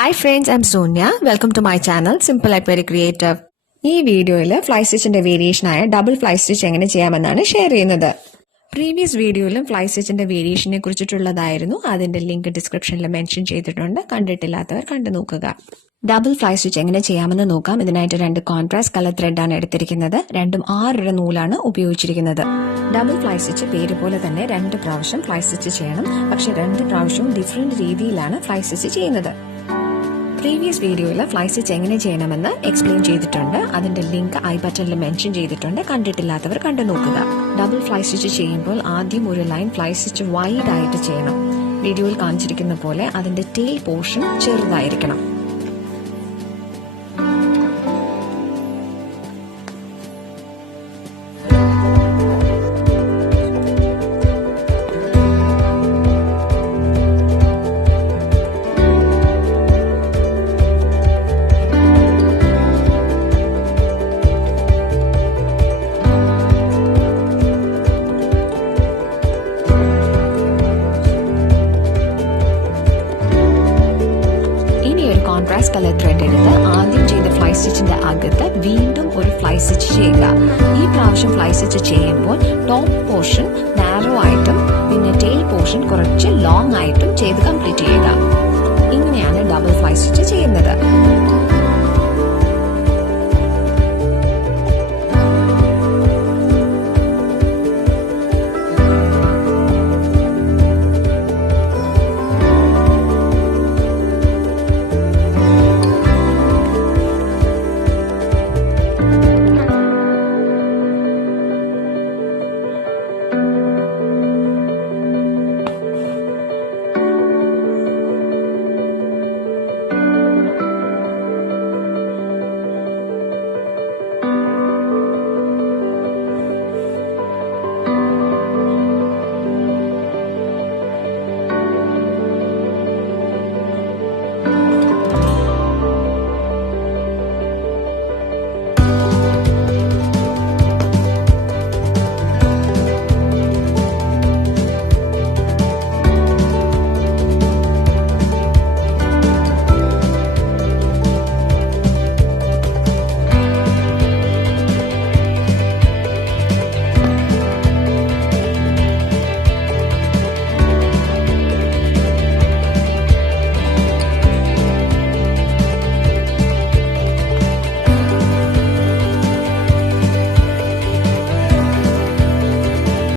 Hi friends, I'm Sonia. Welcome to my channel Simple Like Very Creative. ഈ വീഡിയോയിൽ fly സ്റ്റിച്ചിന്റെ variation ആയ double fly stitch എങ്ങനെ ചെയ്യാമെന്നാണ് share ചെയ്യുന്നത്. പ്രീവിയസ് വീഡിയോയിലും ഫ്ലൈ സ്റ്റിച്ചിന്റെ വേരിയേഷനെ കുറിച്ചിട്ടുള്ളതായിരുന്നു. അതിന്റെ ലിങ്ക് ഡിസ്ക്രിപ്ഷനിൽ മെൻഷൻ ചെയ്തിട്ടുണ്ട്. കണ്ടിട്ടില്ലാത്തവർ കണ്ടു നോക്കുക. ഡബിൾ ഫ്ലൈ സ്റ്റിച്ച് എങ്ങനെ ചെയ്യാമെന്ന് നോക്കാം. ഇതിനായിട്ട് 2 കോൺട്രാസ്റ്റ് കളർ ത്രെഡ് ആണ് എടുത്തിരിക്കുന്നത്. രണ്ടും 6 നൂലാണ് ഉപയോഗിച്ചിരിക്കുന്നത്. ഡബിൾ ഫ്ലൈ സ്റ്റിച്ച് പേര് പോലെ തന്നെ 2 പ്രാവശ്യം ഫ്ലൈ സ്റ്റിച്ച് ചെയ്യണം. പക്ഷെ 2 പ്രാവശ്യവും ഡിഫറെന്റ് രീതിയിലാണ് ഫ്ലൈ സ്റ്റിച്ച് ചെയ്യുന്നത്. പ്രീവിയസ് വീഡിയോയിൽ ഫ്ലൈ സ്റ്റിച്ച് എങ്ങനെ ചെയ്യണമെന്ന് എക്സ്പ്ലെയിൻ ചെയ്തിട്ടുണ്ട്. അതിന്റെ ലിങ്ക് ഐ ബട്ടണിൽ മെൻഷൻ ചെയ്തിട്ടുണ്ട്. കണ്ടിട്ടില്ലാത്തവർ കണ്ടു നോക്കുക. ഡബിൾ ഫ്ലൈ സ്റ്റിച്ച് ചെയ്യുമ്പോൾ ആദ്യം ഒരു ലൈൻ ഫ്ലൈ സ്റ്റിച്ച് വൈഡ് ആയിട്ട് ചെയ്യണം. വീഡിയോയിൽ കാണിച്ചിരിക്കുന്ന പോലെ അതിന്റെ ടെയിൽ പോർഷൻ ചെറുതായിരിക്കണം. കോൺട്രാസ്റ്റ് കളർ ത്രെഡ് എടുത്ത് ആദ്യം ചെയ്ത ഫ്ലൈ സ്റ്റിച്ചിന്റെ അകത്ത് വീണ്ടും ഒരു ഫ്ലൈ സ്റ്റിച്ച് ചെയ്യുക. ഈ പ്രാവശ്യം ഫ്ലൈ സ്റ്റിച്ച് ചെയ്യുമ്പോൾ ടോപ്പ് പോർഷൻ നാരോ ആയിട്ടും പിന്നെ ടെയിൽ പോർഷൻ കുറച്ച് ലോങ് ആയിട്ടും ചെയ്ത് കംപ്ലീറ്റ് ചെയ്യുക.